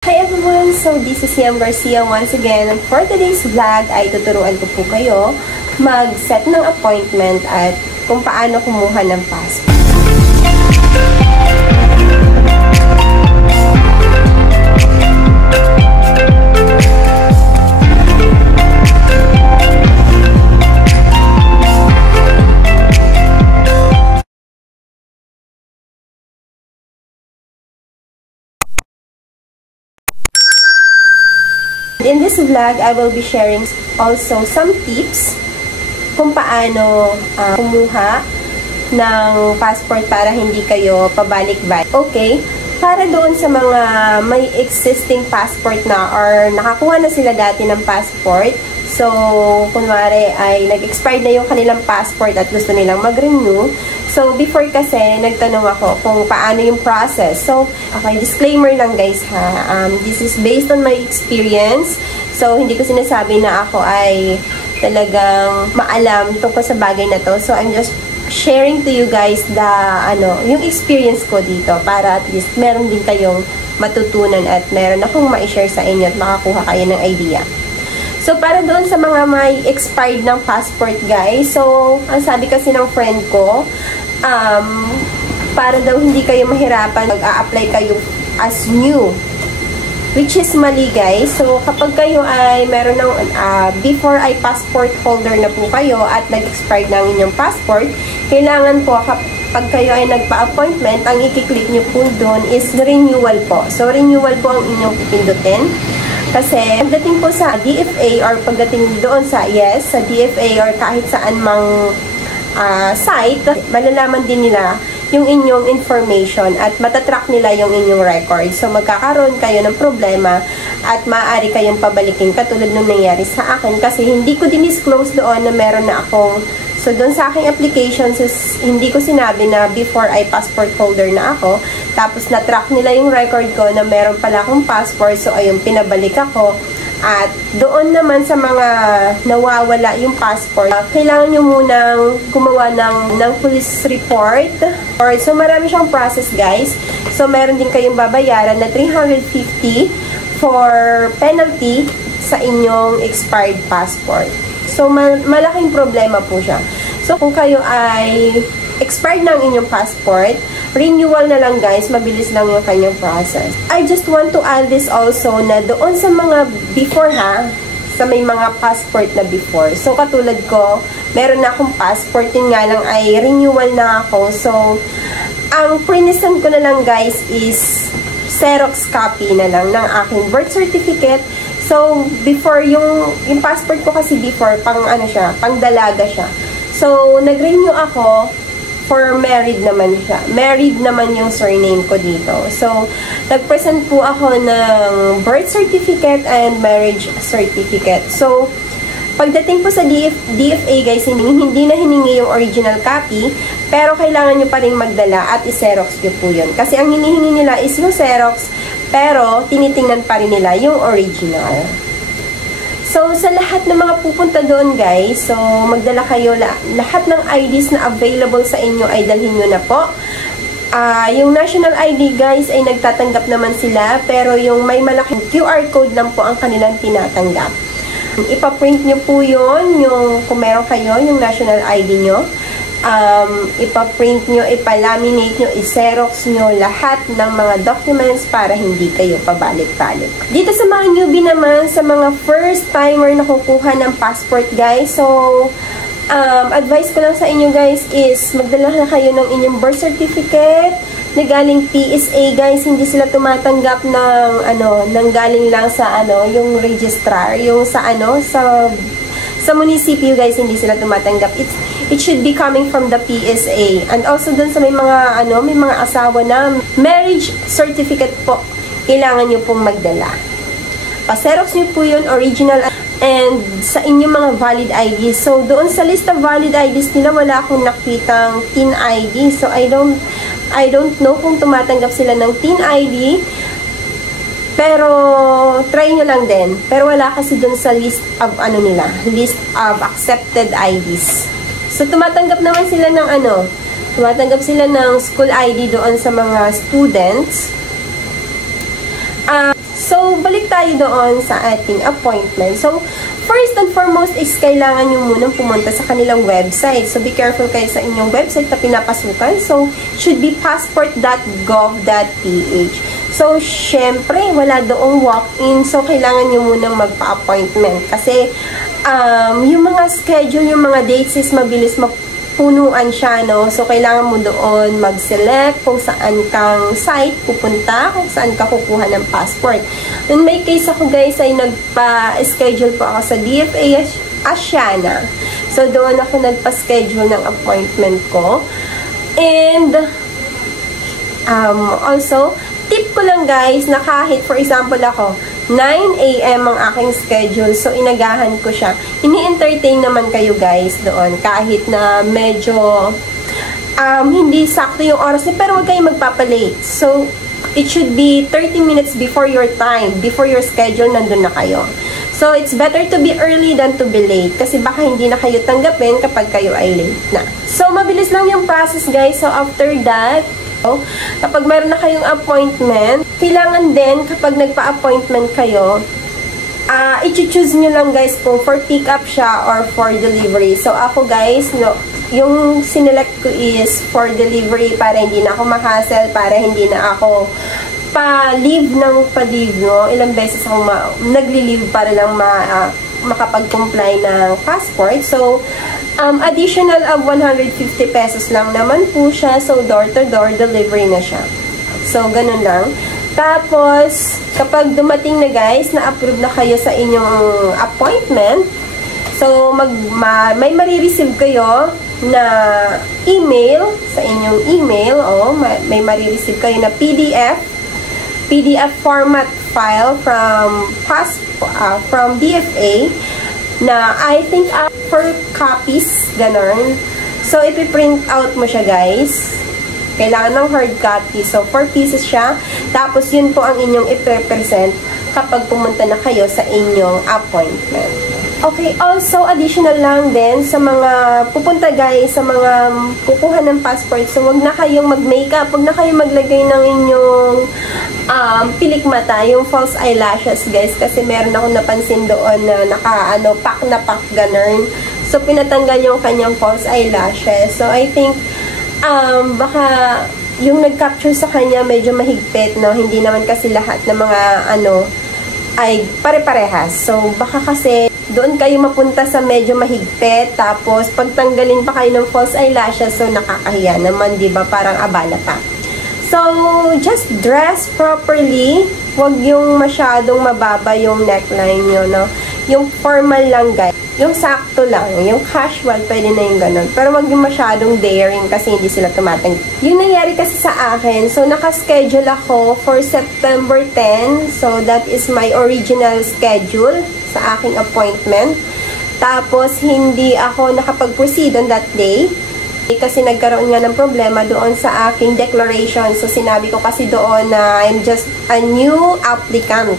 Hi everyone! So this is Yam Garcia once again, and for today's vlog ay tuturuan ko po kayo mag-set ng appointment at kung paano kumuha ng passport. In this vlog, I will be sharing also some tips kung paano kumuha ng passport para hindi kayo pabalik-balik. Okay, para doon sa mga may existing passport na or nakakuha na sila dati ng passport, so kunwari ay nag-expired na yung kanilang passport at gusto nilang mag-renew. So, before kasi, nagtanong ako kung paano yung process. So, okay, disclaimer lang guys ha. This is based on my experience. So, hindi ko sinasabi na ako ay talagang maalam tungkol sa bagay na to. So, I'm just sharing to you guys yung experience ko dito para at least meron din kayong matutunan at meron akong ma-share sa inyo at makakuha kayo ng idea. So, para doon sa mga may expired ng passport, guys. So, ang sabi kasi ng friend ko, para daw hindi kayo mahirapan, mag-a-apply kayo as new. Which is mali, guys. So, kapag kayo ay meron ng, before ay passport holder na po kayo at nag-expired ng inyong passport, kailangan po, kapag kayo ay nagpa-appointment, ang i-click nyo po doon is renewal po. So, renewal po ang inyong pipindutin. Kasi, pagdating po sa DFA or pagdating doon sa sa DFA or kahit saan mang site, malalaman din nila yung inyong information at matatrack nila yung inyong record. So, magkakaroon kayo ng problema at maaari kayong pabalikin katulad nung nangyari sa akin kasi hindi ko din-disclose doon na meron na akong. So, doon sa aking applications, hindi ko sinabi na before ay passport holder na ako. Tapos, na-track nila yung record ko na meron pala akong passport. So, ayun, pinabalik ako. At doon naman sa mga nawawala yung passport, kailangan nyo munang gumawa ng police report. So, marami siyang process, guys. So, meron din kayong babayaran na 350 for penalty sa inyong expired passport. So, malaking problema po siya. So, kung kayo ay expired na ang inyong passport, renewal na lang guys, mabilis lang yung kanyang process. I just want to add this also na doon sa mga before sa may mga passport na before. So, katulad ko, meron na akong passport, yun nga lang ay renewal na ako. So, ang prinisan ko na lang guys is Xerox copy na lang ng aking birth certificate. So, before yung passport ko kasi before, pang dalaga siya. So, nag-renew ako for married naman siya. Married naman yung surname ko dito. So, nag-present po ako ng birth certificate and marriage certificate. So, pagdating po sa DFA guys, hindi na hiningi yung original copy, pero kailangan nyo pa rin magdala at i-Xerox nyo po yun. Kasi ang hinihingi nila is yung Xerox, pero tinitingnan pa rin nila yung original. So, sa lahat ng mga pupunta doon guys, so magdala kayo, lahat ng IDs na available sa inyo ay dalhin nyo na po. Yung national ID guys ay nagtatanggap naman sila, pero yung may malaking QR code lang po ang kanilang tinatanggap. Ipa-print nyo po yun, kung meron kayo, yung national ID nyo. Ipa-print nyo, ipa-laminate nyo, i-Xerox nyo lahat ng mga documents para hindi kayo pabalik-balik. Dito sa mga newbie naman, sa mga first timer na kukuha ng passport guys, so advice ko lang sa inyo guys is magdala na kayo ng inyong birth certificate na galing PSA guys. Hindi sila tumatanggap ng galing lang sa yung registrar, yung sa munisipyo guys, hindi sila tumatanggap. It should be coming from the PSA. And also dun sa may mga asawa na marriage certificate po, kailangan nyo pong magdala. Pa-Xerox nyo po yun, original, and sa inyong mga valid IDs. So, doon sa list of valid IDs nila, wala akong nakitang teen ID. So, I don't know kung tumatanggap sila ng teen ID. Pero, try nyo lang din. Pero wala kasi dun sa list of list of accepted IDs. So, tumatanggap naman sila ng tumatanggap sila ng school ID doon sa mga students. So, balik tayo doon sa ating appointment. So, first and foremost is kailangan nyo munang pumunta sa kanilang website. So, be careful kayo sa inyong website na pinapasukan. So, should be passport.gov.ph. So, syempre, wala doong walk-in. So, kailangan nyo munang magpa-appointment. Kasi, yung mga schedule, yung mga dates is mabilis punuan siya, no? So, kailangan mo doon mag-select kung saan kang site pupunta, kung saan ka kukuha ng passport. In my case ako, guys, ay nagpa-schedule po ako sa DFA Asiana. So, doon ako nagpa-schedule ng appointment ko. And, also, tip ko lang, guys, na kahit, for example ako, 9 AM ang aking schedule. So, inagahan ko siya. Ini-entertain naman kayo, guys, doon. Kahit na medyo hindi sakto yung oras niya, pero huwag kayong magpapalate. So, it should be 30 minutes before your time, before your schedule, nandun na kayo. So, it's better to be early than to be late. Kasi baka hindi na kayo tanggapin kapag kayo ay late na. So, mabilis lang yung process, guys. So, after that, kapag meron na kayong appointment, kailangan din kapag nagpa-appointment kayo, i-choose nyo lang, guys, kung for pick-up siya or for delivery. So, ako, guys, no, yung sinelect ko is for delivery para hindi na ako ma-hassle, para hindi na ako pa-leave no? Ilang beses ako nagli-leave para lang makapag-comply ng passport. So, additional of 150 pesos lang naman po siya. So, door-to-door delivery na siya. So, ganun lang. Tapos, kapag dumating na, guys, na-approve na kayo sa inyong appointment, so, may marireceive kayo na email sa inyong email. May marireceive kayo na PDF format file from DFA na I think 4 copies, ganun. So, ipiprint out mo siya, guys. Kailangan ng hard copy. So, 4 pieces siya. Tapos, yun po ang inyong i-present kapag pumunta na kayo sa inyong appointment. Okay, also, additional lang din sa mga pupunta, guys, sa mga kukuha ng passport. So, wag na kayong mag-makeup. Wag na kayong maglagay ng inyong pilik mata, yung false eyelashes, guys. Kasi meron ako napansin doon na pack na pack, ganun. So, pinatanggal yung kanyang false eyelashes. So, I think, baka yung nag-capture sa kanya medyo mahigpit, no? Hindi naman kasi lahat ng mga, ay pare-parehas. So, baka kasi doon kayo mapunta sa medyo mahigpit, tapos pagtanggalin pa kayo ng false eyelashes, so nakakahiya naman, di ba? Parang abala pa. So, just dress properly. Huwag yung masyadong mababa yung neckline nyo, no? Yung formal lang, guys. Yung sakto lang. Yung casual, pwede na yung ganun. Pero huwag yung masyadong daring kasi hindi sila tumatang. Yung nangyari kasi sa akin, so nakaschedule ako for September 10. So, that is my original schedule sa aking appointment. Tapos, hindi ako nakapag-proceed on that day. Kasi nagkaroon nga ng problema doon sa aking declaration. So, sinabi ko kasi doon na I'm just a new applicant.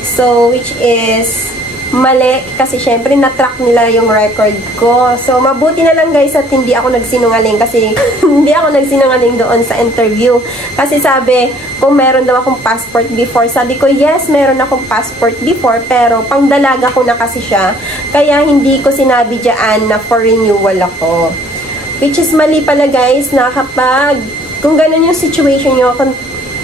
So, which is mali. Kasi, syempre, na-track nila yung record ko. So, mabuti na lang, guys, at hindi ako nagsinungaling. Kasi, hindi ako nagsinungaling doon sa interview. Kasi, sabi, kung meron daw akong passport before. Sabi ko, yes, meron akong passport before. Pero, pangdalaga ko na kasi siya. Kaya, hindi ko sinabi dyan na for renewal ako. Which is mali pala, guys, na kapag, kung ganun yung situation nyo,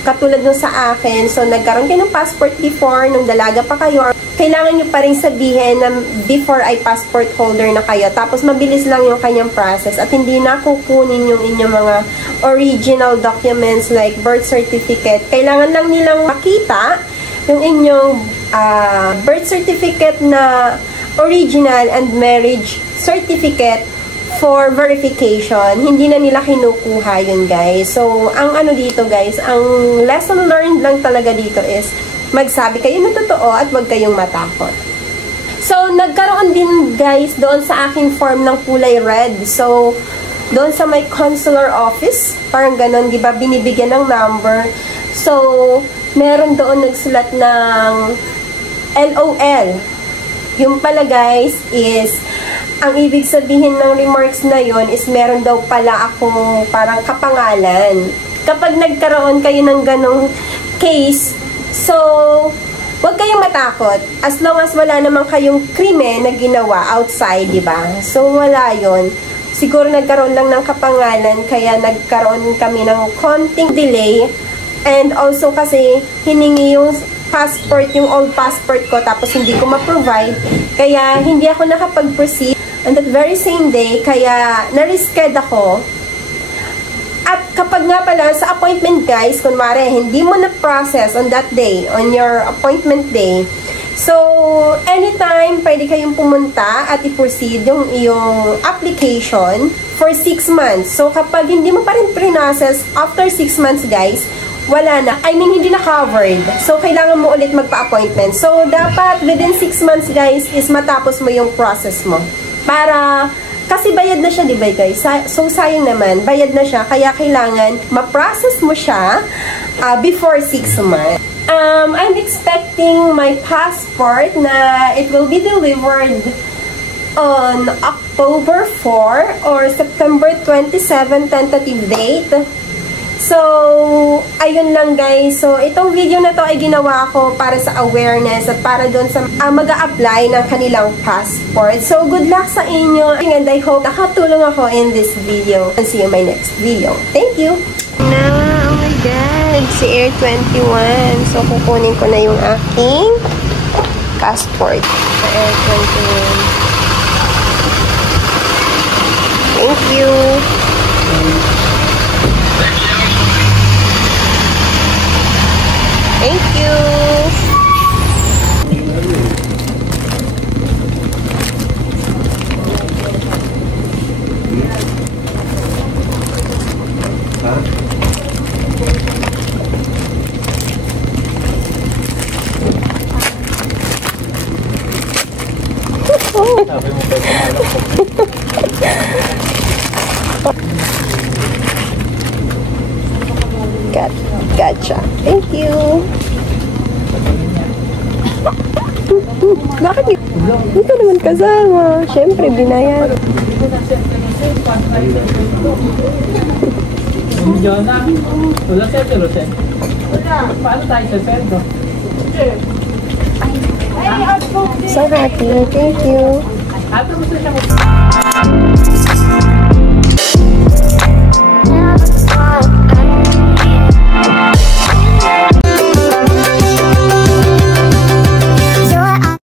katulad nung sa akin, so nagkaroon kayo ng passport before, nung dalaga pa kayo, kailangan nyo pa rin sabihin na before ay passport holder na kayo. Tapos mabilis lang yung kanyang process at hindi na kukunin yung inyong mga original documents like birth certificate. Kailangan lang nilang makita yung inyong birth certificate na original and marriage certificate for verification. Hindi na nila kinukuha yun, guys. So, ang ano dito, guys, ang lesson learned lang talaga dito is magsabi kayo ng totoo at huwag kayong matakot. So, nagkaroon din, guys, doon sa aking form ng kulay red. So, doon sa may consular office, parang ganon, di ba, binibigyan ng number. So, meron doon nagsulat ng LOL. Yung pala, guys, is ang ibig sabihin ng remarks na yon is meron daw pala akong parang kapangalan. Kapag nagkaroon kayo ng ganong case, so, nakakatakot. As long as wala naman kayong krimen na ginawa outside, di ba? So, wala yon. Siguro nagkaroon lang ng kapangalan, kaya nagkaroon kami ng konting delay. And also kasi, hiningi yung passport, yung old passport ko, tapos hindi ko ma-provide. Kaya, hindi ako nakapag-proceed on that very same day. Kaya, na-risked ako. At kapag nga pala sa appointment guys, kunwari, hindi mo na-process on that day, on your appointment day, so, anytime, pwede kayong pumunta at i-proceed yung iyong application for 6 months. So, kapag hindi mo pa rin pre-process after 6 months guys, wala na. I mean, hindi na covered. So, kailangan mo ulit magpa-appointment. So, dapat within 6 months guys is matapos mo yung process mo. Para... Kasi bayad na siya, di ba guys? So, sayang naman, bayad na siya. Kaya kailangan ma-process mo siya before 6 months. I'm expecting my passport na it will be delivered on October 4 or September 27 tentative date. So, ayun lang guys. So, itong video na to ay ginawa ko para sa awareness at para doon sa mag-a-apply ng kanilang passport. So, good luck sa inyo and I hope nakatulong ako in this video. And see you in my next video. Thank you! Oh my God! Si Air 21. So, kukunin ko na yung aking passport sa Air 21. Thank you! Thank you. Gotcha. Thank you. Bakit hindi ka naman kasama? Siyempre, binayad. Wala sa Rosen. Paano tayo sa Pedro? So happy. Thank you. Ato mo siya